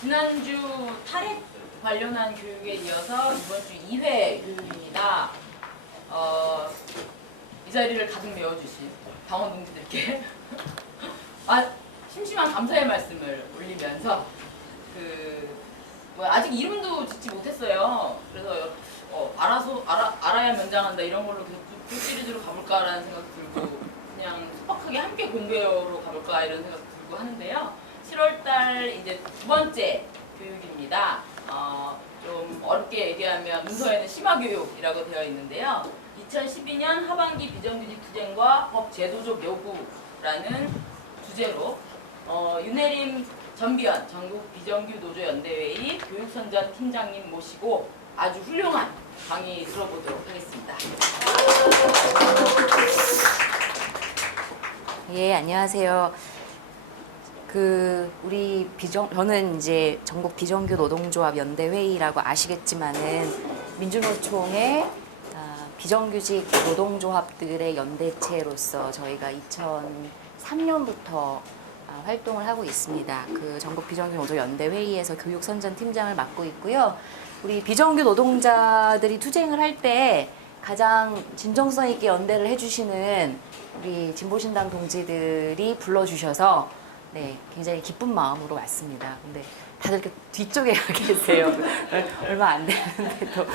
지난주 탈핵 관련한 교육에 이어서 이번 주 2회 교육입니다. 이 자리를 가득 메워주신 당원 동지들께 심심한 감사의 말씀을 올리면서 아직 이름도 짓지 못했어요. 그래서 알아야 면장한다 이런 걸로 계속 쭉 시리즈로 가볼까라는 생각 들고 그냥 소박하게 함께 공부로 가볼까 이런 생각 들고 하는데요. 7월달 이제 두 번째 교육입니다. 좀 어렵게 얘기하면 문서에는 심화교육이라고 되어 있는데요. 2012년 하반기 비정규직 투쟁과 법 제도적 요구라는 주제로 윤혜림 전비원 전국 비정규 노조 연대회의 교육선전 팀장님 모시고 아주 훌륭한 강의 들어보도록 하겠습니다. 예, 안녕하세요. 저는 이제 전국 비정규 노동조합 연대회의라고 아시겠지만은 민주노총의 비정규직 노동조합들의 연대체로서 저희가 2003년부터 활동을 하고 있습니다. 그 전국 비정규 노조 연대회의에서 교육선전 팀장을 맡고 있고요. 우리 비정규 노동자들이 투쟁을 할 때 가장 진정성 있게 연대를 해주시는 우리 진보신당 동지들이 불러주셔서 굉장히 기쁜 마음으로 왔습니다. 근데 다들 이렇게 뒤쪽에 계세요. 얼마 안 되는데도.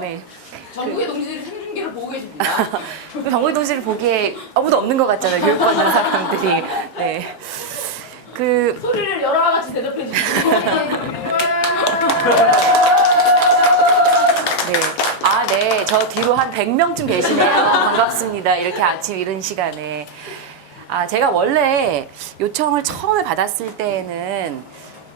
네. 전국의 동지들이 생중계를 보고 계십니다. 전국의 동지를 보기에 아무도 없는 것 같잖아요. 교육받는 사람들이. 네. 소리를 여러 가지 대답해 주시고. 네. 네. 저 뒤로 한 100명쯤 계시네요. 반갑습니다. 이렇게 아침 이른 시간에. 제가 원래 요청을 처음에 받았을 때에는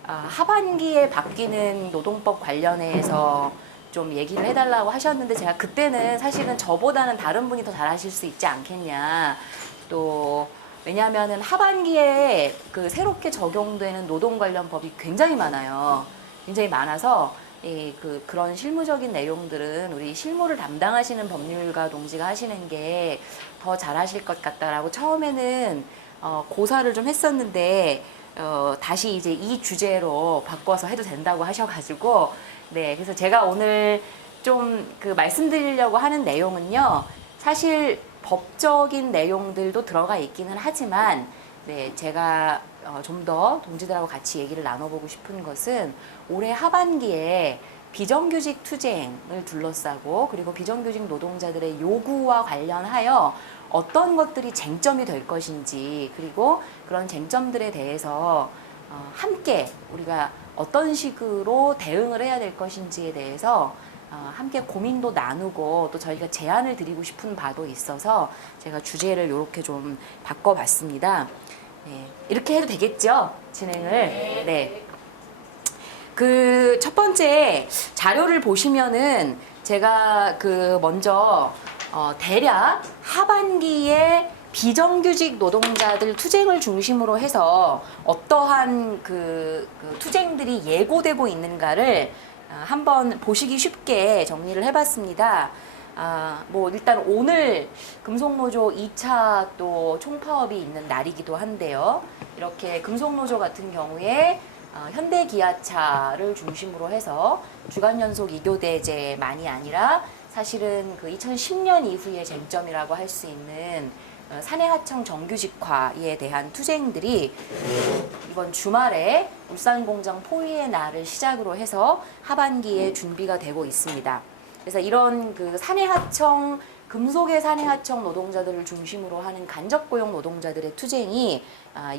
하반기에 바뀌는 노동법 관련해서 좀 얘기를 해달라고 하셨는데 제가 그때는 사실은 저보다는 다른 분이 더 잘하실 수 있지 않겠냐. 또 왜냐하면은 하반기에 새롭게 적용되는 노동 관련 법이 굉장히 많아요. 굉장히 많아서 그런 실무적인 내용들은 우리 실무를 담당하시는 법률가 동지가 하시는 게 더 잘하실 것 같다라고 처음에는 고사를 좀 했었는데 다시 이제 이 주제로 바꿔서 해도 된다고 하셔가지고 그래서 제가 오늘 좀 말씀드리려고 하는 내용은요. 사실 법적인 내용들도 들어가 있기는 하지만 제가 좀 더 동지들하고 같이 얘기를 나눠보고 싶은 것은 올해 하반기에 비정규직 투쟁을 둘러싸고 그리고 비정규직 노동자들의 요구와 관련하여 어떤 것들이 쟁점이 될 것인지 그리고 그런 쟁점들에 대해서 함께 우리가 어떤 식으로 대응을 해야 될 것인지에 대해서 함께 고민도 나누고 또 저희가 제안을 드리고 싶은 바도 있어서 제가 주제를 이렇게 좀 바꿔봤습니다. 이렇게 해도 되겠죠? 진행을. 네. 첫 번째 자료를 보시면은 제가 먼저 대략 하반기에 비정규직 노동자들 투쟁을 중심으로 해서 어떠한 투쟁들이 예고되고 있는가를 한번 보시기 쉽게 정리를 해봤습니다. 일단 오늘 금속노조 2차 또 총파업이 있는 날이기도 한데요. 이렇게 금속노조 같은 경우에 현대기아차를 중심으로 해서 주간연속 2교대제만이 아니라 사실은 2010년 이후의 쟁점이라고 할 수 있는 사내하청 정규직화에 대한 투쟁들이 이번 주말에 울산공장 포위의 날을 시작으로 해서 하반기에 준비가 되고 있습니다. 그래서 이런 사내하청, 금속의 사내하청 노동자들을 중심으로 하는 간접고용 노동자들의 투쟁이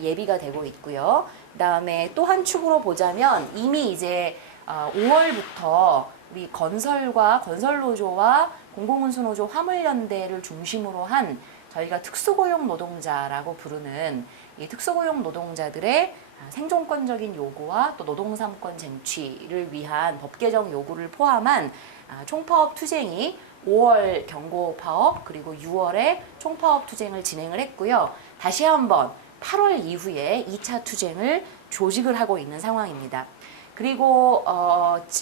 예비가 되고 있고요. 그 다음에 또 한 축으로 보자면 이미 이제 5월부터 우리 건설노조와 공공운수노조 화물연대를 중심으로 한 저희가 특수고용 노동자라고 부르는 이 특수고용 노동자들의 생존권적인 요구와 또 노동3권 쟁취를 위한 법 개정 요구를 포함한 총파업 투쟁이 5월 경고파업 그리고 6월에 총파업 투쟁을 진행을 했고요. 다시 한번 8월 이후에 2차 투쟁을 조직을 하고 있는 상황입니다. 그리고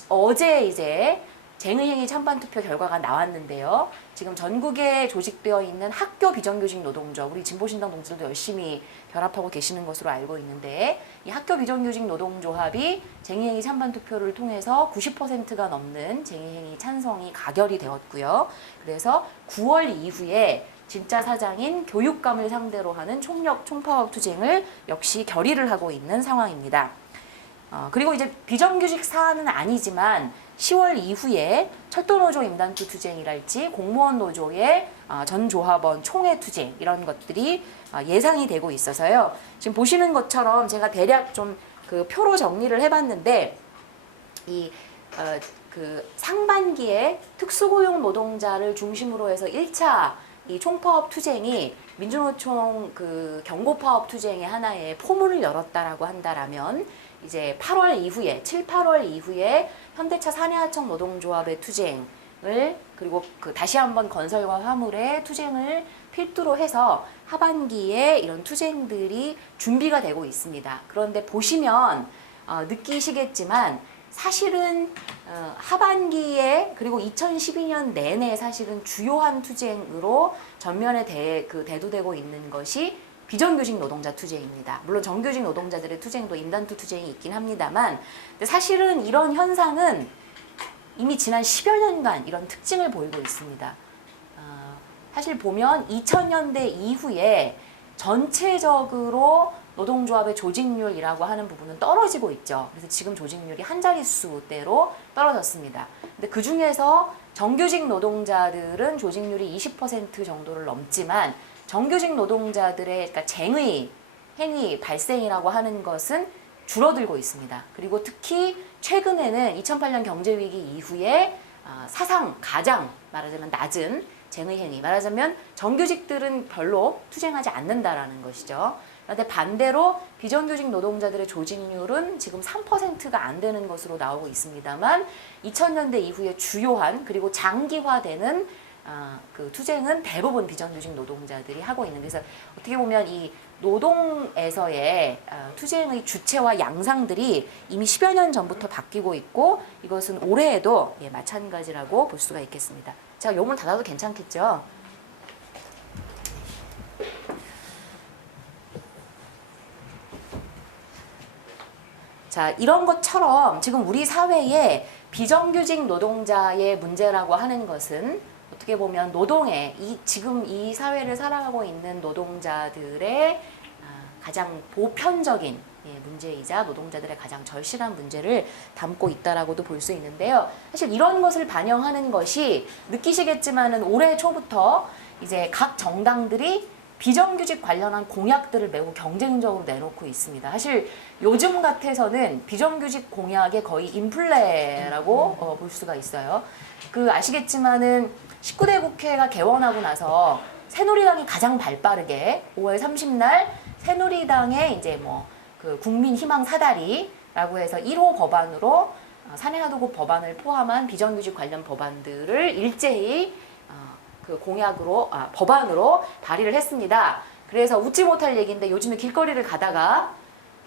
어제 이제 쟁의행위 찬반 투표 결과가 나왔는데요. 지금 전국에 조직되어 있는 학교 비정규직 노동조, 우리 진보신당 동지들도 열심히 결합하고 계시는 것으로 알고 있는데, 이 학교 비정규직 노동조합이 쟁의행위 찬반 투표를 통해서 90%가 넘는 쟁의행위 찬성이 가결이 되었고요. 그래서 9월 이후에 진짜 사장인 교육감을 상대로 하는 총파업 투쟁을 역시 결의를 하고 있는 상황입니다. 그리고 이제 비정규직 사안은 아니지만 10월 이후에 철도노조 임단투 투쟁이랄지 공무원 노조의 전 조합원 총회 투쟁 이런 것들이 예상이 되고 있어서요. 지금 보시는 것처럼 제가 대략 좀 그 표로 정리를 해봤는데 그 상반기에 특수고용 노동자를 중심으로 해서 1차 이 총파업 투쟁이 민주노총 그 경고파업 투쟁의 하나의 포문을 열었다라고 한다라면 이제 8월 이후에 7, 8월 이후에 현대차 사내하청 노동조합의 투쟁을 그리고 그 다시 한번 건설과 화물의 투쟁을 필두로 해서 하반기에 이런 투쟁들이 준비가 되고 있습니다. 그런데 보시면 느끼시겠지만 사실은 하반기에 그리고 2012년 내내 사실은 주요한 투쟁으로 전면에 대두되고 있는 것이 비정규직 노동자 투쟁입니다. 물론 정규직 노동자들의 투쟁도 임단투 투쟁이 있긴 합니다만, 근데 사실은 이런 현상은 이미 지난 10여 년간 이런 특징을 보이고 있습니다. 사실 보면 2000년대 이후에 전체적으로 노동조합의 조직률이라고 하는 부분은 떨어지고 있죠. 그래서 지금 조직률이 한 자릿수대로 떨어졌습니다. 근데 그 중에서 정규직 노동자들은 조직률이 20% 정도를 넘지만 정규직 노동자들의 그러니까 쟁의 행위 발생이라고 하는 것은 줄어들고 있습니다. 그리고 특히 최근에는 2008년 경제위기 이후에 사상 가장 말하자면 낮은 쟁의 행위, 말하자면 정규직들은 별로 투쟁하지 않는다라는 것이죠. 그런데 반대로 비정규직 노동자들의 조직률은 지금 3%가 안 되는 것으로 나오고 있습니다만 2000년대 이후에 주요한 그리고 장기화되는 그 투쟁은 대부분 비정규직 노동자들이 하고 있는, 그래서 어떻게 보면 이 노동에서의 투쟁의 주체와 양상들이 이미 10여 년 전부터 바뀌고 있고 이것은 올해에도 마찬가지라고 볼 수가 있겠습니다. 제가 요문 닫아도 괜찮겠죠? 자, 이런 것처럼 지금 우리 사회에 비정규직 노동자의 문제라고 하는 것은 어떻게 보면 노동의 지금 이 사회를 살아가고 있는 노동자들의 가장 보편적인 문제이자 노동자들의 가장 절실한 문제를 담고 있다라고도 볼 수 있는데요. 사실 이런 것을 반영하는 것이 느끼시겠지만은 올해 초부터 이제 각 정당들이 비정규직 관련한 공약들을 매우 경쟁적으로 내놓고 있습니다. 사실 요즘 같아서는 비정규직 공약의 거의 인플레라고 볼 수가 있어요. 아시겠지만은 19대 국회가 개원하고 나서 새누리당이 가장 발빠르게 5월 30날 새누리당의 이제 그 국민희망 사다리라고 해서 1호 법안으로 사내하도급 법안을 포함한 비정규직 관련 법안들을 일제히 그 공약으로 법안으로 발의를 했습니다. 그래서 웃지 못할 얘기인데 요즘에 길거리를 가다가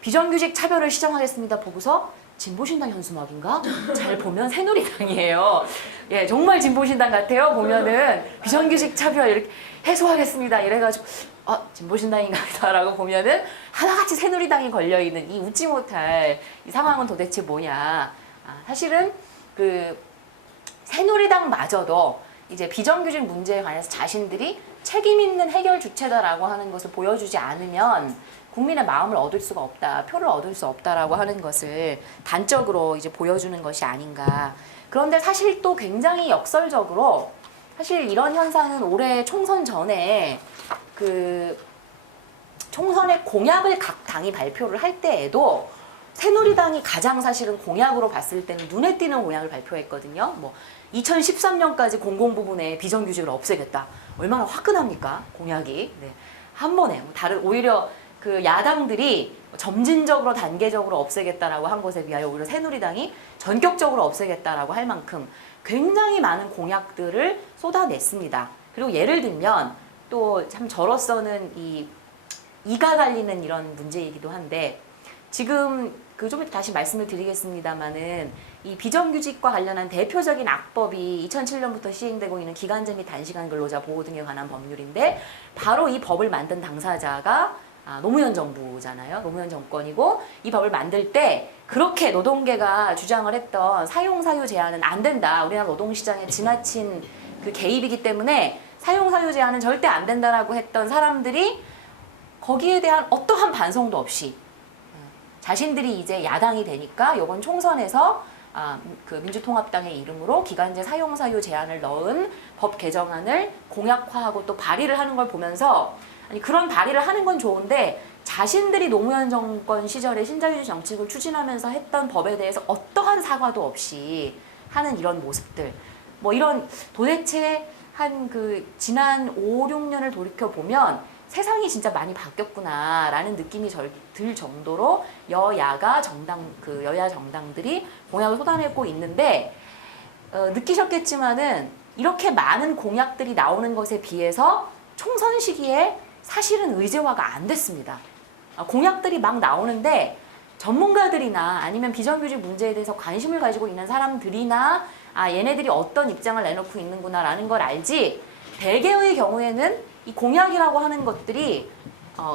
비정규직 차별을 시정하겠습니다 보고서 진보신당 현수막인가? 잘 보면 새누리당이에요. 예, 정말 진보신당 같아요. 보면은 비정규직 차별 이렇게 해소하겠습니다. 이래가지고 진보신당인가 보다라고 보면은 하나같이 새누리당이 걸려있는 이 웃지 못할 이 상황은 도대체 뭐냐. 사실은 그 새누리당마저도 이제 비정규직 문제에 관해서 자신들이 책임 있는 해결 주체다라고 하는 것을 보여주지 않으면 국민의 마음을 얻을 수가 없다, 표를 얻을 수 없다라고 하는 것을 단적으로 이제 보여주는 것이 아닌가. 그런데 사실 또 굉장히 역설적으로 사실 이런 현상은 올해 총선 전에 그 총선의 공약을 각 당이 발표를 할 때에도 새누리당이 가장 사실은 공약으로 봤을 때는 눈에 띄는 공약을 발표했거든요. 2013년까지 공공부문의 비정규직을 없애겠다. 얼마나 화끈합니까? 공약이. 네. 한 번에 오히려 그 야당들이 점진적으로 단계적으로 없애겠다라고 한 것에 비하여 오히려 새누리당이 전격적으로 없애겠다라고 할 만큼 굉장히 많은 공약들을 쏟아냈습니다. 그리고 예를 들면 또 참 저로서는 이가 갈리는 이런 문제이기도 한데 지금 그 좀 이따 다시 말씀을 드리겠습니다마는 이 비정규직과 관련한 대표적인 악법이 2007년부터 시행되고 있는 기간제 및 단시간 근로자 보호 등에 관한 법률인데 바로 이 법을 만든 당사자가 노무현 정부잖아요. 노무현 정권이고 이 법을 만들 때 그렇게 노동계가 주장을 했던 사용사유 제한은 안 된다. 우리나라 노동시장에 지나친 그 개입이기 때문에 사용사유 제한은 절대 안 된다라고 했던 사람들이 거기에 대한 어떠한 반성도 없이 자신들이 이제 야당이 되니까 이번 총선에서 그 민주통합당의 이름으로 기간제 사용사유 제한을 넣은 법 개정안을 공약화하고 또 발의를 하는 걸 보면서 아니 그런 발의를 하는 건 좋은데 자신들이 노무현 정권 시절에 신자유주의 정책을 추진하면서 했던 법에 대해서 어떠한 사과도 없이 하는 이런 모습들 뭐 이런 도대체 한 그 지난 5, 6년을 돌이켜 보면 세상이 진짜 많이 바뀌었구나라는 느낌이 들 정도로 여야 정당들이 공약을 쏟아내고 있는데 느끼셨겠지만은 이렇게 많은 공약들이 나오는 것에 비해서 총선 시기에 사실은 의제화가 안 됐습니다. 공약들이 막 나오는데 전문가들이나 아니면 비정규직 문제에 대해서 관심을 가지고 있는 사람들이나 얘네들이 어떤 입장을 내놓고 있는구나라는 걸 알지 대개의 경우에는 이 공약이라고 하는 것들이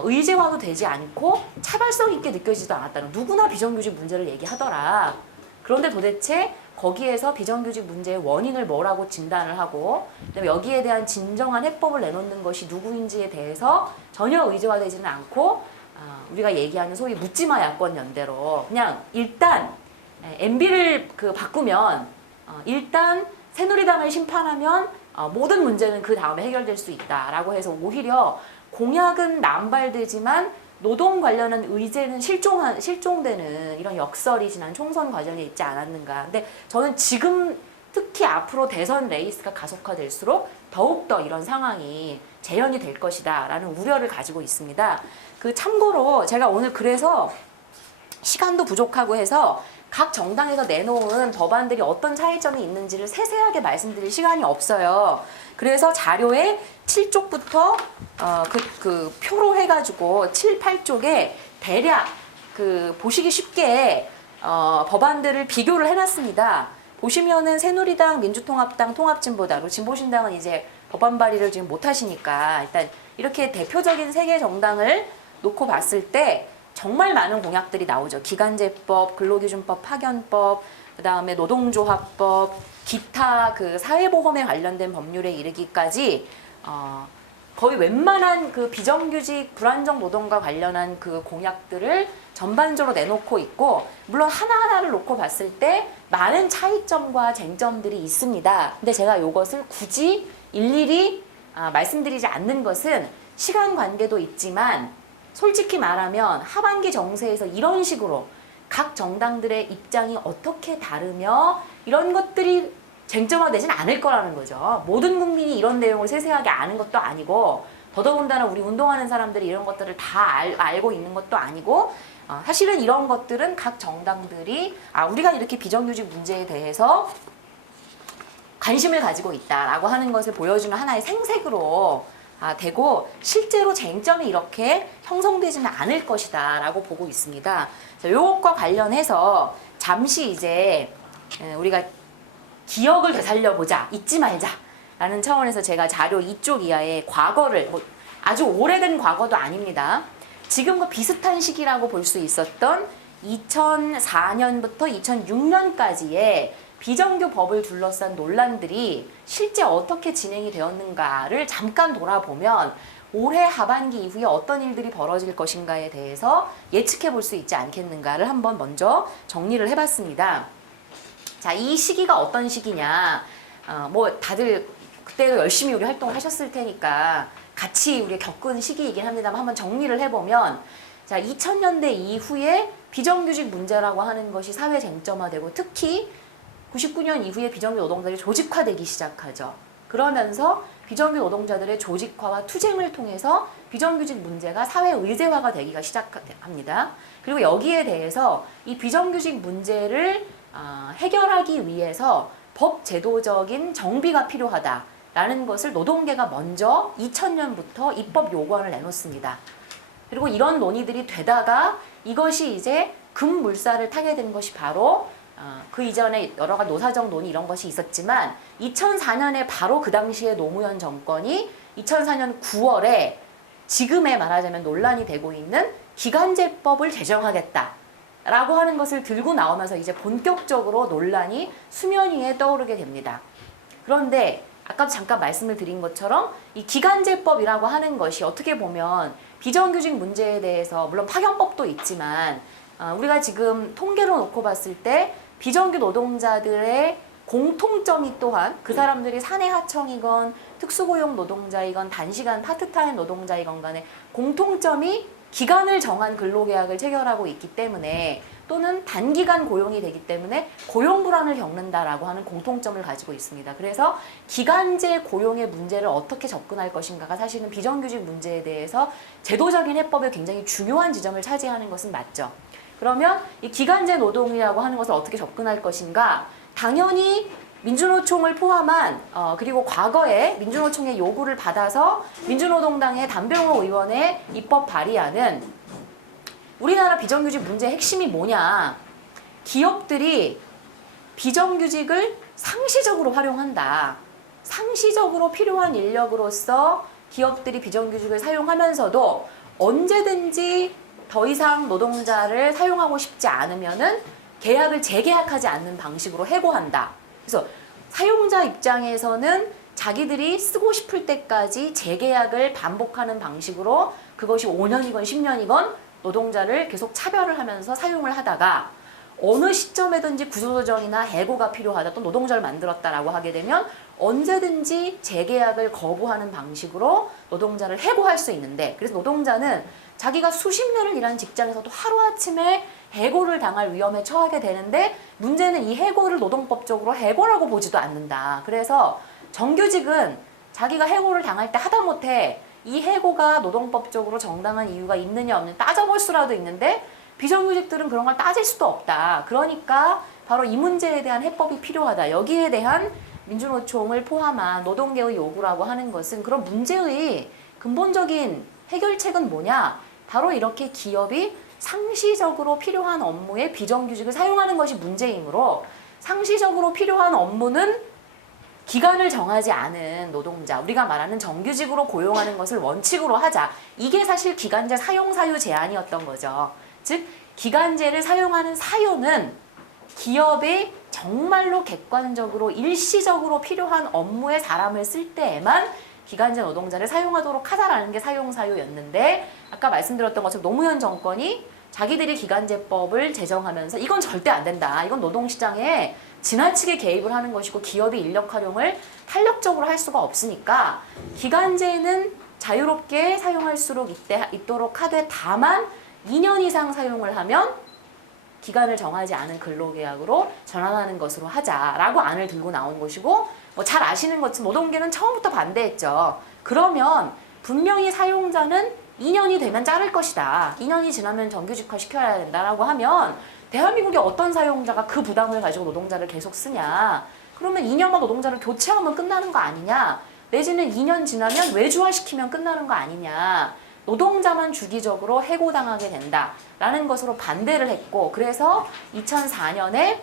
의제화도 되지 않고 차별성 있게 느껴지지도 않았다는 누구나 비정규직 문제를 얘기하더라. 그런데 도대체 거기에서 비정규직 문제의 원인을 뭐라고 진단을 하고 그다음에 여기에 대한 진정한 해법을 내놓는 것이 누구인지에 대해서 전혀 의제화되지는 않고 우리가 얘기하는 소위 묻지마 야권 연대로 그냥 일단 MB를 바꾸면 일단 새누리당을 심판하면 모든 문제는 그 다음에 해결될 수 있다라고 해서 오히려 공약은 남발되지만 노동 관련한 의제는 실종되는 이런 역설이 지난 총선 과정에 있지 않았는가. 근데 저는 지금 특히 앞으로 대선 레이스가 가속화될수록 더욱더 이런 상황이 재현이 될 것이다 라는 우려를 가지고 있습니다. 참고로 제가 오늘 그래서 시간도 부족하고 해서 각 정당에서 내놓은 법안들이 어떤 차이점이 있는지를 세세하게 말씀드릴 시간이 없어요. 그래서 자료에 7쪽부터 표로 해가지고 7, 8쪽에 대략 보시기 쉽게 법안들을 비교를 해놨습니다. 보시면은 새누리당, 민주통합당, 통합진보당, 그리고 진보신당은 이제 법안 발의를 지금 못 하시니까 일단 이렇게 대표적인 세 개 정당을 놓고 봤을 때 정말 많은 공약들이 나오죠. 기간제법, 근로기준법, 파견법, 그다음에 노동조합법, 기타 사회보험에 관련된 법률에 이르기까지 거의 웬만한 비정규직 불안정 노동과 관련한 공약들을 전반적으로 내놓고 있고 물론 하나하나를 놓고 봤을 때 많은 차이점과 쟁점들이 있습니다. 근데 제가 이것을 굳이 일일이 말씀드리지 않는 것은 시간 관계도 있지만 솔직히 말하면 하반기 정세에서 이런 식으로 각 정당들의 입장이 어떻게 다르며 이런 것들이 쟁점화되진 않을 거라는 거죠. 모든 국민이 이런 내용을 세세하게 아는 것도 아니고 더더군다나 우리 운동하는 사람들이 이런 것들을 다 알고 있는 것도 아니고 사실은 이런 것들은 각 정당들이 우리가 이렇게 비정규직 문제에 대해서 관심을 가지고 있다라고 하는 것을 보여주는 하나의 생색으로 되고 실제로 쟁점이 이렇게 형성되지는 않을 것이다 라고 보고 있습니다. 이것과 관련해서 잠시 이제 우리가 기억을 되살려보자, 잊지 말자 라는 차원에서 제가 자료 2쪽 이하의 과거를 아주 오래된 과거도 아닙니다. 지금과 비슷한 시기라고 볼 수 있었던 2004년부터 2006년까지의 비정규 법을 둘러싼 논란들이 실제 어떻게 진행이 되었는가를 잠깐 돌아보면 올해 하반기 이후에 어떤 일들이 벌어질 것인가에 대해서 예측해 볼 수 있지 않겠는가를 한번 먼저 정리를 해봤습니다. 자, 이 시기가 어떤 시기냐. 다들 그때도 열심히 우리 활동을 하셨을 테니까 같이 우리 겪은 시기이긴 합니다만 한번 정리를 해보면 자, 2000년대 이후에 비정규직 문제라고 하는 것이 사회 쟁점화되고 특히 99년 이후에 비정규 노동자들이 조직화되기 시작하죠. 그러면서 비정규 노동자들의 조직화와 투쟁을 통해서 비정규직 문제가 사회 의제화가 되기가 시작합니다. 그리고 여기에 대해서 이 비정규직 문제를 해결하기 위해서 법 제도적인 정비가 필요하다라는 것을 노동계가 먼저 2000년부터 입법 요구안을 내놓습니다. 그리고 이런 논의들이 되다가 이것이 이제 급물살을 타게 된 것이 바로 그 이전에 여러 가지 노사정 논의 이런 것이 있었지만 2004년에 바로 그 당시에 노무현 정권이 2004년 9월에 지금에 말하자면 논란이 되고 있는 기간제법을 제정하겠다라고 하는 것을 들고 나오면서 이제 본격적으로 논란이 수면 위에 떠오르게 됩니다. 그런데 아까 잠깐 말씀을 드린 것처럼 이 기간제법이라고 하는 것이 어떻게 보면 비정규직 문제에 대해서 물론 파견법도 있지만 우리가 지금 통계로 놓고 봤을 때 비정규 노동자들의 공통점이 또한 그 사람들이 사내 하청이건 특수고용 노동자이건 단시간 파트타임 노동자이건 간에 공통점이 기간을 정한 근로계약을 체결하고 있기 때문에 또는 단기간 고용이 되기 때문에 고용 불안을 겪는다라고 하는 공통점을 가지고 있습니다. 그래서 기간제 고용의 문제를 어떻게 접근할 것인가가 사실은 비정규직 문제에 대해서 제도적인 해법에 굉장히 중요한 지점을 차지하는 것은 맞죠. 그러면 이 기간제 노동이라고 하는 것을 어떻게 접근할 것인가? 당연히 민주노총을 포함한 그리고 과거에 민주노총의 요구를 받아서 민주노동당의 담병호 의원의 입법 발의안은 우리나라 비정규직 문제의 핵심이 뭐냐? 기업들이 비정규직을 상시적으로 활용한다. 상시적으로 필요한 인력으로서 기업들이 비정규직을 사용하면서도 언제든지 더 이상 노동자를 사용하고 싶지 않으면은 계약을 재계약하지 않는 방식으로 해고한다. 그래서 사용자 입장에서는 자기들이 쓰고 싶을 때까지 재계약을 반복하는 방식으로 그것이 5년이건 10년이건 노동자를 계속 차별을 하면서 사용을 하다가 어느 시점에든지 구조조정이나 해고가 필요하다 또 노동자를 만들었다라고 하게 되면 언제든지 재계약을 거부하는 방식으로 노동자를 해고할 수 있는데 그래서 노동자는 자기가 수십 년을 일한 직장에서도 하루아침에 해고를 당할 위험에 처하게 되는데 문제는 이 해고를 노동법적으로 해고라고 보지도 않는다. 그래서 정규직은 자기가 해고를 당할 때 하다못해 이 해고가 노동법적으로 정당한 이유가 있느냐 없느냐 따져볼 수라도 있는데 비정규직들은 그런 걸 따질 수도 없다. 그러니까 바로 이 문제에 대한 해법이 필요하다. 여기에 대한 민주노총을 포함한 노동계의 요구라고 하는 것은 그런 문제의 근본적인 해결책은 뭐냐? 바로 이렇게 기업이 상시적으로 필요한 업무에 비정규직을 사용하는 것이 문제이므로 상시적으로 필요한 업무는 기간을 정하지 않은 노동자, 우리가 말하는 정규직으로 고용하는 것을 원칙으로 하자. 이게 사실 기간제 사용사유 제한이었던 거죠. 즉 기간제를 사용하는 사유는 기업이 정말로 객관적으로 일시적으로 필요한 업무에 사람을 쓸 때에만 기간제 노동자를 사용하도록 하자라는 게 사용사유였는데 아까 말씀드렸던 것처럼 노무현 정권이 자기들이 기간제법을 제정하면서 이건 절대 안 된다. 이건 노동시장에 지나치게 개입을 하는 것이고 기업이 인력 활용을 탄력적으로 할 수가 없으니까 기간제는 자유롭게 사용할수록 있도록 하되 다만 2년 이상 사용을 하면 기간을 정하지 않은 근로계약으로 전환하는 것으로 하자라고 안을 들고 나온 것이고 뭐 잘 아시는 것처럼 노동계는 처음부터 반대했죠. 그러면 분명히 사용자는 2년이 되면 자를 것이다. 2년이 지나면 정규직화 시켜야 된다라고 하면 대한민국의 어떤 사용자가 그 부담을 가지고 노동자를 계속 쓰냐. 그러면 2년만 노동자를 교체하면 끝나는 거 아니냐. 내지는 2년 지나면 외주화시키면 끝나는 거 아니냐. 노동자만 주기적으로 해고당하게 된다라는 것으로 반대를 했고 그래서 2004년에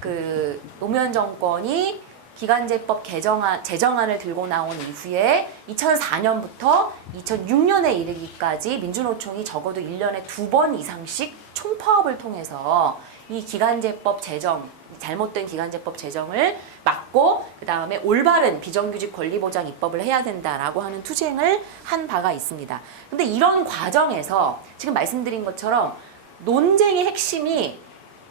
그 노무현 정권이 기간제법 제정안을 들고 나온 이후에 2004년부터 2006년에 이르기까지 민주노총이 적어도 1년에 2번 이상씩 총파업을 통해서 이 기간제법 제정, 잘못된 기간제법 제정을 막고 그 다음에 올바른 비정규직 권리보장 입법을 해야 된다라고 하는 투쟁을 한 바가 있습니다. 근데 이런 과정에서 지금 말씀드린 것처럼 논쟁의 핵심이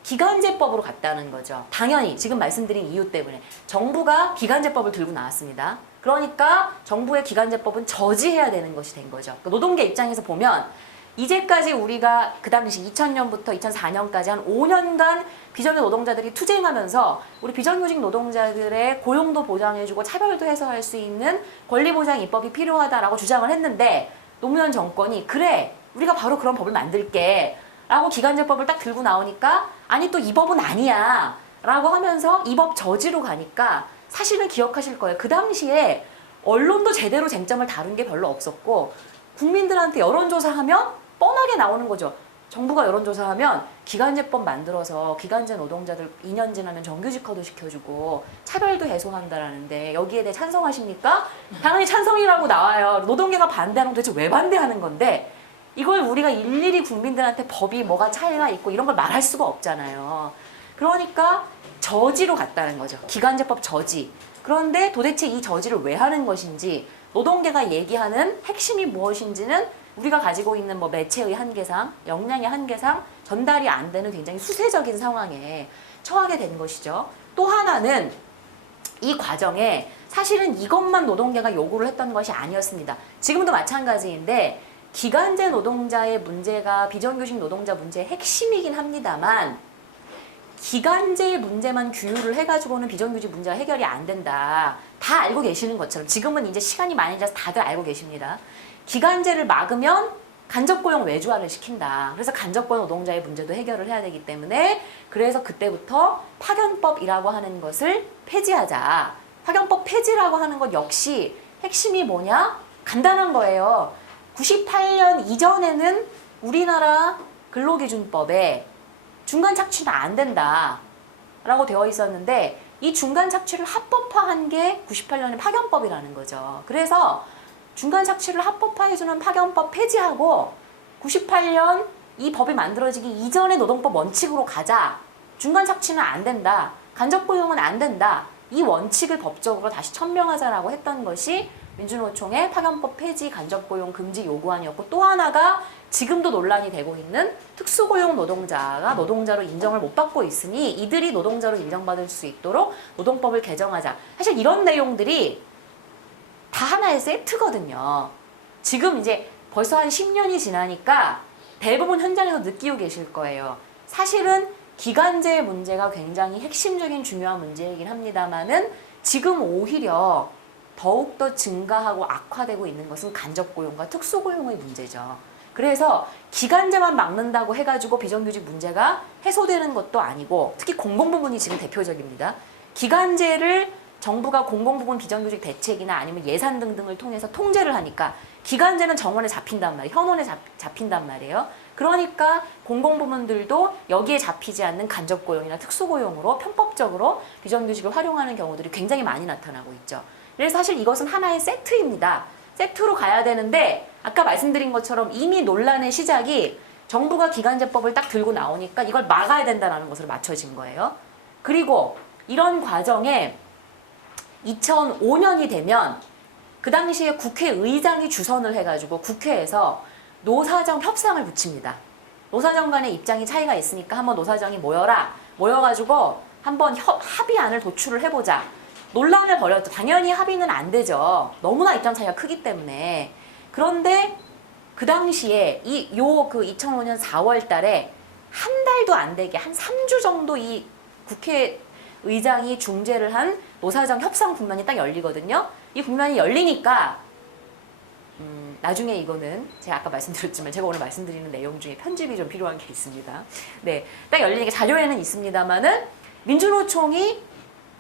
기간제법으로 갔다는 거죠. 당연히 지금 말씀드린 이유 때문에 정부가 기간제법을 들고 나왔습니다. 그러니까 정부의 기간제법은 저지해야 되는 것이 된 거죠. 노동계 입장에서 보면 이제까지 우리가 그 당시 2000년부터 2004년까지 한 5년간 비정규직 노동자들이 투쟁하면서 우리 비정규직 노동자들의 고용도 보장해주고 차별도 해소할 수 있는 권리보장 입법이 필요하다라고 주장을 했는데 노무현 정권이 그래 우리가 바로 그런 법을 만들게 라고 기간제법을 딱 들고 나오니까 아니 또 이 법은 아니야 라고 하면서 이 법 저지로 가니까 사실은 기억하실 거예요. 그 당시에 언론도 제대로 쟁점을 다룬 게 별로 없었고 국민들한테 여론조사하면 뻔하게 나오는 거죠. 정부가 여론조사하면 기간제법 만들어서 기간제 노동자들 2년 지나면 정규직화도 시켜주고 차별도 해소한다라는데 여기에 대해 찬성하십니까? 당연히 찬성이라고 나와요. 노동계가 반대하는 건 도대체 왜 반대하는 건데 이걸 우리가 일일이 국민들한테 법이 뭐가 차이가 있고 이런 걸 말할 수가 없잖아요. 그러니까 저지로 갔다는 거죠. 기간제법 저지. 그런데 도대체 이 저지를 왜 하는 것인지 노동계가 얘기하는 핵심이 무엇인지는 우리가 가지고 있는 뭐 매체의 한계상, 역량의 한계상 전달이 안 되는 굉장히 수세적인 상황에 처하게 된 것이죠. 또 하나는 이 과정에 사실은 이것만 노동계가 요구를 했던 것이 아니었습니다. 지금도 마찬가지인데 기간제 노동자의 문제가 비정규직 노동자 문제의 핵심이긴 합니다만 기간제 문제만 규율을 해가지고는 비정규직 문제가 해결이 안 된다. 다 알고 계시는 것처럼 지금은 이제 시간이 많이 지나서 다들 알고 계십니다. 기간제를 막으면 간접고용 외주화를 시킨다. 그래서 간접고용 노동자의 문제도 해결을 해야 되기 때문에 그래서 그때부터 파견법이라고 하는 것을 폐지하자. 파견법 폐지라고 하는 것 역시 핵심이 뭐냐? 간단한 거예요. 98년 이전에는 우리나라 근로기준법에 중간 착취는 안 된다 라고 되어 있었는데 이 중간 착취를 합법화한 게 98년의 파견법이라는 거죠. 그래서 중간 착취를 합법화해주는 파견법 폐지하고 98년 이 법이 만들어지기 이전의 노동법 원칙으로 가자. 중간 착취는 안 된다. 간접고용은 안 된다. 이 원칙을 법적으로 다시 천명하자라고 했던 것이 민주노총의 파견법 폐지 간접고용 금지 요구안이었고 또 하나가 지금도 논란이 되고 있는 특수고용 노동자가 노동자로 인정을 못 받고 있으니 이들이 노동자로 인정받을 수 있도록 노동법을 개정하자. 사실 이런 내용들이 다 하나의 세트거든요. 지금 이제 벌써 한 10년이 지나니까 대부분 현장에서 느끼고 계실 거예요. 사실은 기간제의 문제가 굉장히 핵심적인 중요한 문제이긴 합니다만은 지금 오히려 더욱더 증가하고 악화되고 있는 것은 간접고용과 특수고용의 문제죠. 그래서 기간제만 막는다고 해가지고 비정규직 문제가 해소되는 것도 아니고 특히 공공부문이 지금 대표적입니다. 기간제를 정부가 공공부문 비정규직 대책이나 아니면 예산 등등을 통해서 통제를 하니까 기간제는 정원에 잡힌단 말이에요. 현원에 잡힌단 말이에요. 그러니까 공공부문들도 여기에 잡히지 않는 간접고용이나 특수고용으로 편법적으로 비정규직을 활용하는 경우들이 굉장히 많이 나타나고 있죠. 그래서 사실 이것은 하나의 세트입니다. 세트로 가야 되는데 아까 말씀드린 것처럼 이미 논란의 시작이 정부가 기간제법을 딱 들고 나오니까 이걸 막아야 된다는 것으로 맞춰진 거예요. 그리고 이런 과정에 2005년이 되면 그 당시에 국회의장이 주선을 해가지고 국회에서 노사정 협상을 붙입니다. 노사정 간의 입장이 차이가 있으니까 한번 노사정이 모여라. 모여가지고 한번 합의안을 도출을 해보자. 논란을 벌였죠. 당연히 합의는 안 되죠. 너무나 입장 차이가 크기 때문에. 그런데 그 당시에 그 2005년 4월 달에 한 달도 안 되게 한 3주 정도 이 국회의장이 중재를 한 노사정 협상 국면이 딱 열리거든요. 이 국면이 열리니까 나중에 이거는 제가 아까 말씀드렸지만 제가 오늘 말씀드리는 내용 중에 편집이 좀 필요한 게 있습니다. 네, 딱 열리니까 자료에는 있습니다만은 민주노총이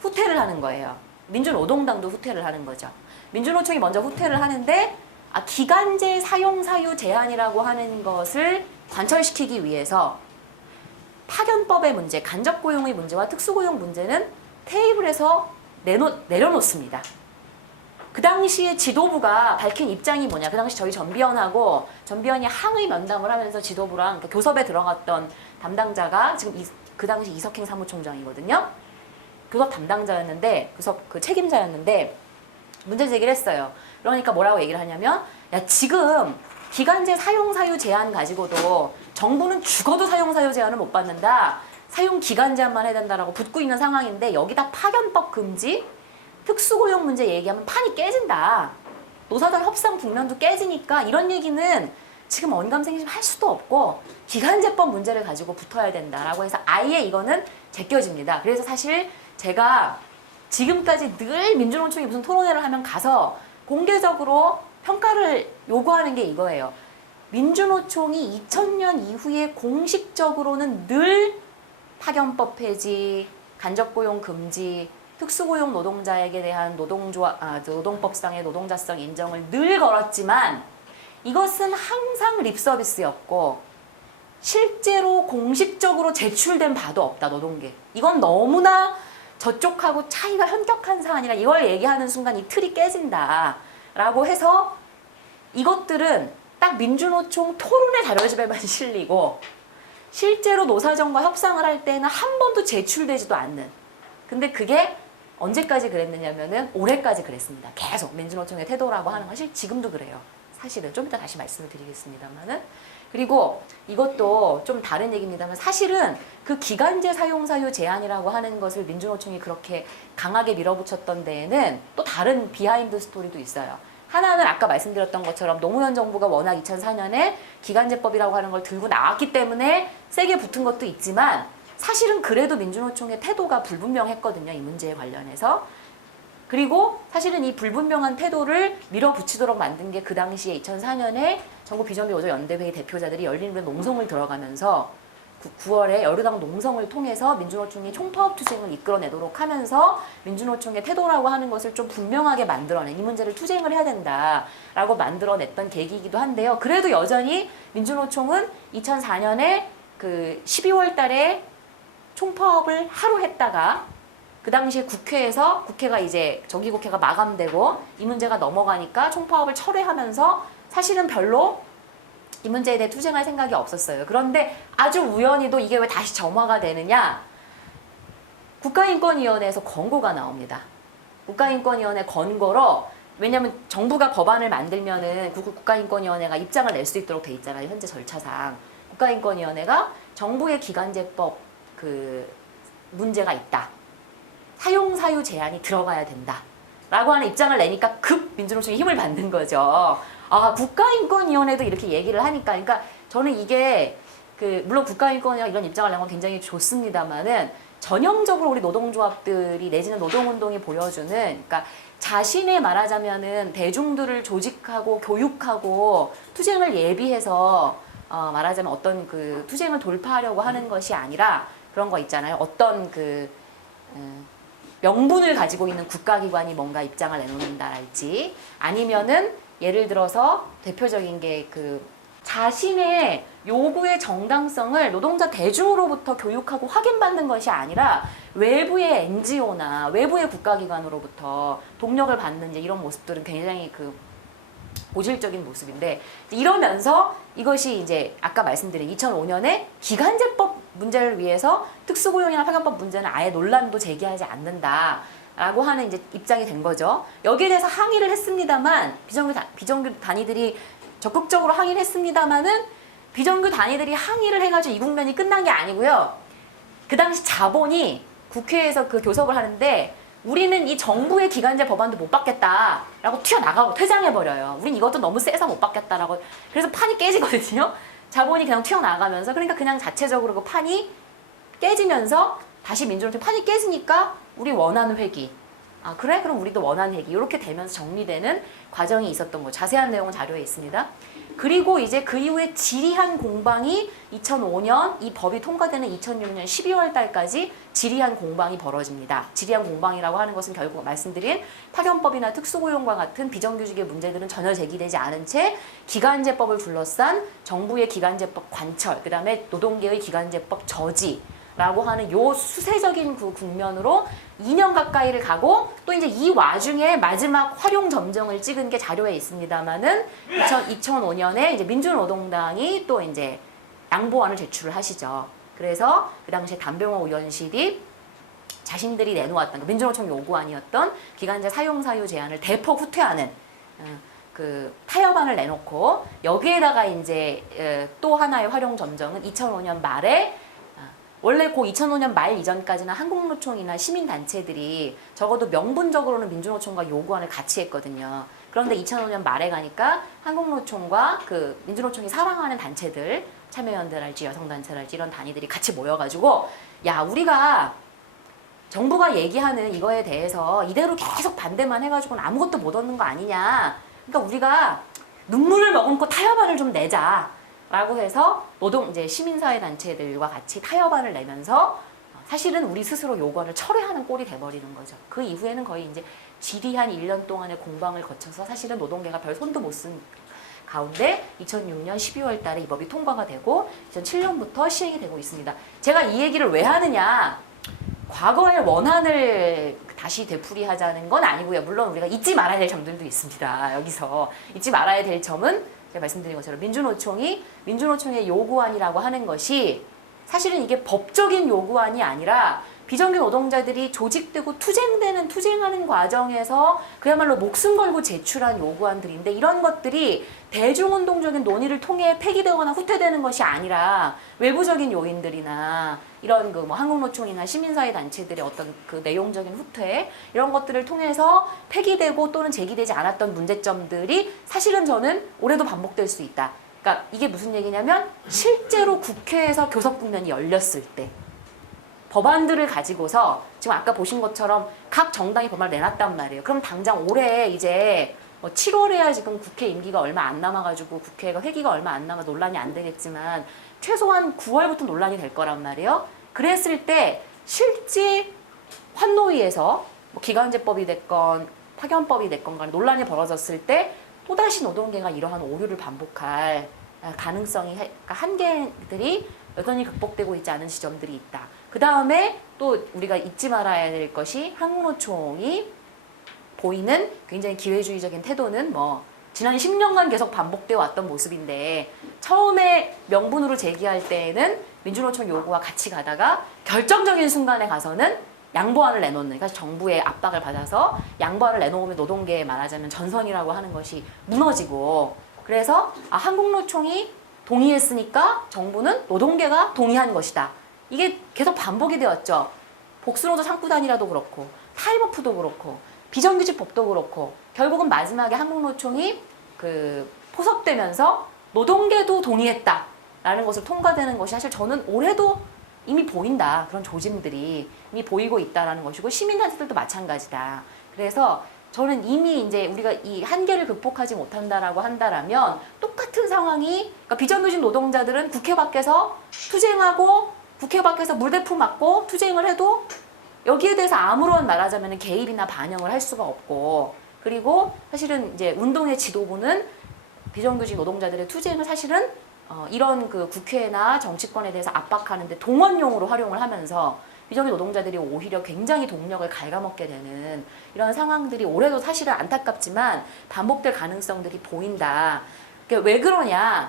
후퇴를 하는 거예요. 민주노동당도 후퇴를 하는 거죠. 민주노총이 먼저 후퇴를 하는데 기간제 사용 사유 제한이라고 하는 것을 관철시키기 위해서 파견법의 문제, 간접고용의 문제와 특수고용 문제는 테이블에서 내려놓습니다. 그 당시에 지도부가 밝힌 입장이 뭐냐. 그 당시 저희 전비원이 항의 면담을 하면서 지도부랑 교섭에 들어갔던 담당자가 지금 그 당시 이석행 사무총장이거든요. 교섭 담당자였는데, 교섭 그 책임자였는데 문제 제기를 했어요. 그러니까 뭐라고 얘기를 하냐면 야 지금 기간제 사용사유 제한 가지고도 정부는 죽어도 사용사유 제한을 못 받는다. 사용 기간 제한만 해야 된다라고 붙고 있는 상황인데 여기다 파견법 금지, 특수고용 문제 얘기하면 판이 깨진다. 노사정 협상 국면도 깨지니까 이런 얘기는 지금 언감생심 할 수도 없고 기간제법 문제를 가지고 붙어야 된다라고 해서 아예 이거는 제껴집니다. 그래서 사실 제가 지금까지 늘 민주노총이 무슨 토론회를 하면 가서 공개적으로 평가를 요구하는 게 이거예요. 민주노총이 2000년 이후에 공식적으로는 늘 파견법 폐지, 간접고용 금지, 특수고용 노동자에게 대한 노동법상의 노동자성 인정을 늘 걸었지만 이것은 항상 립서비스였고 실제로 공식적으로 제출된 바도 없다, 노동계. 이건 너무나 저쪽하고 차이가 현격한 사안이라 이걸 얘기하는 순간 이 틀이 깨진다. 라고 해서 이것들은 딱 민주노총 토론의 자료집에만 실리고 실제로 노사정과 협상을 할 때는 한 번도 제출되지도 않는. 근데 그게 언제까지 그랬느냐면은 올해까지 그랬습니다. 계속 민주노총의 태도라고 하는 것이 지금도 그래요. 사실은 좀 이따 다시 말씀을 드리겠습니다만은. 그리고 이것도 좀 다른 얘기입니다만 사실은 그 기간제 사용사유 제한이라고 하는 것을 민주노총이 그렇게 강하게 밀어붙였던 데에는 또 다른 비하인드 스토리도 있어요. 하나는 아까 말씀드렸던 것처럼 노무현 정부가 워낙 2004년에 기간제법이라고 하는 걸 들고 나왔기 때문에 세게 붙은 것도 있지만 사실은 그래도 민주노총의 태도가 불분명했거든요. 이 문제에 관련해서. 그리고 사실은 이 불분명한 태도를 밀어붙이도록 만든 게 그 당시에 2004년에 전국 비정규 노조 연대회의 대표자들이 열린우리 농성을 들어가면서 9월에 여르당 농성을 통해서 민주노총이 총파업 투쟁을 이끌어내도록 하면서 민주노총의 태도라고 하는 것을 좀 분명하게 만들어낸 이 문제를 투쟁을 해야 된다라고 만들어냈던 계기이기도 한데요. 그래도 여전히 민주노총은 2004년에 그 12월 달에 총파업을 하루 했다가 그 당시에 국회가 이제 정기국회가 마감되고 이 문제가 넘어가니까 총파업을 철회하면서 사실은 별로 이 문제에 대해 투쟁할 생각이 없었어요. 그런데 아주 우연히도 이게 왜 다시 점화가 되느냐? 국가인권위원회에서 권고가 나옵니다. 국가인권위원회 권고로 왜냐하면 정부가 법안을 만들면은 국가인권위원회가 입장을 낼 수 있도록 돼 있잖아요. 현재 절차상. 국가인권위원회가 정부의 기간제법 그 문제가 있다. 사용사유 제한이 들어가야 된다. 라고 하는 입장을 내니까 급 민주노총이 힘을 받는 거죠. 아, 국가인권위원회도 이렇게 얘기를 하니까. 그러니까 저는 이게 물론 국가인권위가 이런 입장을 낸 건 굉장히 좋습니다만은 전형적으로 우리 노동조합들이 내지는 노동운동이 보여주는 그러니까 자신의 말하자면은 대중들을 조직하고 교육하고 투쟁을 예비해서 말하자면 어떤 그 투쟁을 돌파하려고 하는 것이 아니라 그런 거 있잖아요. 어떤 명분을 가지고 있는 국가기관이 뭔가 입장을 내놓는다랄지 아니면은 예를 들어서 대표적인 게 자신의 요구의 정당성을 노동자 대중으로부터 교육하고 확인받는 것이 아니라 외부의 NGO나 외부의 국가기관으로부터 동력을 받는 이제 이런 모습들은 굉장히 고질적인 모습인데 이러면서 이것이 이제 아까 말씀드린 2005년에 기간제법 문제를 위해서 특수고용이나 파견법 문제는 아예 논란도 제기하지 않는다라고 하는 이제 입장이 된 거죠. 여기에 대해서 항의를 했습니다만 비정규 단위들이 적극적으로 항의를 했습니다만은 비정규 단위들이 항의를 해가지고 이 국면이 끝난 게 아니고요. 그 당시 자본이 국회에서 그 교섭을 하는데 우리는 이 정부의 기간제 법안도 못 받겠다라고 튀어나가고 퇴장해버려요. 우린 이것도 너무 세서 못 받겠다라고. 그래서 판이 깨지거든요. 자본이 그냥 튀어나가면서 그러니까 그냥 자체적으로 그 판이 깨지면서 다시 민주노총 판이 깨지니까 우리 원하는 회기. 아 그래? 그럼 우리도 원하는 회기. 이렇게 되면서 정리되는 과정이 있었던 거. 자세한 내용은 자료에 있습니다. 그리고 이제 그 이후에 지리한 공방이 2005년 이 법이 통과되는 2006년 12월 달까지 지리한 공방이 벌어집니다. 지리한 공방이라고 하는 것은 결국 말씀드린 파견법이나 특수고용과 같은 비정규직의 문제들은 전혀 제기되지 않은 채 기간제법을 둘러싼 정부의 기간제법 관철, 그 다음에 노동계의 기간제법 저지 라고 하는 요 수세적인 그 국면으로 2년 가까이를 가고 또 이제 이 와중에 마지막 활용 점정을 찍은 게 자료에 있습니다만은 2005년에 이제 민주노동당이 또 이제 양보안을 제출을 하시죠. 그래서 그 당시에 담병호 의원실이 자신들이 내놓았던 민주노총 요구안이었던 기간제 사용사유 제한을 대폭 후퇴하는 그 타협안을 내놓고 여기에다가 이제 또 하나의 활용 점정은 2005년 말에 원래 그 2005년 말 이전까지는 한국노총이나 시민단체들이 적어도 명분적으로는 민주노총과 요구안을 같이 했거든요. 그런데 2005년 말에 가니까 한국노총과 그 민주노총이 사랑하는 단체들, 참여연대랄지 여성단체랄지 이런 단위들이 같이 모여가지고 야 우리가 정부가 얘기하는 이거에 대해서 이대로 계속 반대만 해가지고는 아무것도 못 얻는 거 아니냐. 그러니까 우리가 눈물을 머금고 타협안을 좀 내자. 라고 해서 이제 시민사회 단체들과 같이 타협안을 내면서 사실은 우리 스스로 요구안을 철회하는 꼴이 돼버리는 거죠. 그 이후에는 거의 이제 지리한 1년 동안의 공방을 거쳐서 사실은 노동계가 별 손도 못 쓴 가운데 2006년 12월 달에 이 법이 통과가 되고 2007년부터 시행이 되고 있습니다. 제가 이 얘기를 왜 하느냐? 과거의 원한을 다시 되풀이하자는 건 아니고요. 물론 우리가 잊지 말아야 될 점들도 있습니다. 여기서 잊지 말아야 될 점은 제가 말씀드린 것처럼 민주노총의 요구안이라고 하는 것이 사실은 이게 법적인 요구안이 아니라 비정규 노동자들이 조직되고 투쟁하는 과정에서 그야말로 목숨 걸고 제출한 요구안들인데 이런 것들이 대중운동적인 논의를 통해 폐기되거나 후퇴되는 것이 아니라 외부적인 요인들이나 이런 그 뭐 한국노총이나 시민사회 단체들의 어떤 그 내용적인 후퇴 이런 것들을 통해서 폐기되고 또는 제기되지 않았던 문제점들이 사실은 저는 올해도 반복될 수 있다. 그러니까 이게 무슨 얘기냐면 실제로 국회에서 교섭 국면이 열렸을 때 법안들을 가지고서 지금 아까 보신 것처럼 각 정당이 법안을 내놨단 말이에요. 그럼 당장 올해 이제 뭐 7월에야 지금 국회 임기가 얼마 안 남아가지고 국회가 회기가 얼마 안 남아 논란이 안 되겠지만 최소한 9월부터 논란이 될 거란 말이에요. 그랬을 때 실제 환노위에서 뭐 기간제법이 됐건 파견법이 됐건 간에 논란이 벌어졌을 때 또다시 노동계가 이러한 오류를 반복할 가능성이 그러니까 한계들이 여전히 극복되고 있지 않은 지점들이 있다. 그 다음에 또 우리가 잊지 말아야 될 것이 한국노총이 보이는 굉장히 기회주의적인 태도는 뭐 지난 10년간 계속 반복되어 왔던 모습인데 처음에 명분으로 제기할 때에는 민주노총 요구와 같이 가다가 결정적인 순간에 가서는 양보안을 내놓는, 그러니까 정부의 압박을 받아서 양보안을 내놓으면 노동계에 말하자면 전선이라고 하는 것이 무너지고 그래서 한국노총이 동의했으니까 정부는 노동계가 동의한 것이다. 이게 계속 반복이 되었죠. 복수노조 상부단이라도 그렇고 타임오프도 그렇고 비정규직법도 그렇고 결국은 마지막에 한국노총이 그 포섭되면서 노동계도 동의했다라는 것을 통과되는 것이 사실 저는 올해도 이미 보인다. 그런 조짐들이 이미 보이고 있다라는 것이고 시민단체들도 마찬가지다. 그래서 저는 이미 이제 우리가 이 한계를 극복하지 못한다라고 한다라면 똑같은 상황이 그러니까 비정규직 노동자들은 국회 밖에서 투쟁하고 국회 밖에서 물대포 맞고 투쟁을 해도 여기에 대해서 아무런 말하자면 개입이나 반영을 할 수가 없고 그리고 사실은 이제 운동의 지도부는 비정규직 노동자들의 투쟁을 사실은 이런 그 국회나 정치권에 대해서 압박하는데 동원용으로 활용을 하면서 비정규직 노동자들이 오히려 굉장히 동력을 갉아먹게 되는 이런 상황들이 올해도 사실은 안타깝지만 반복될 가능성들이 보인다. 왜 그러냐?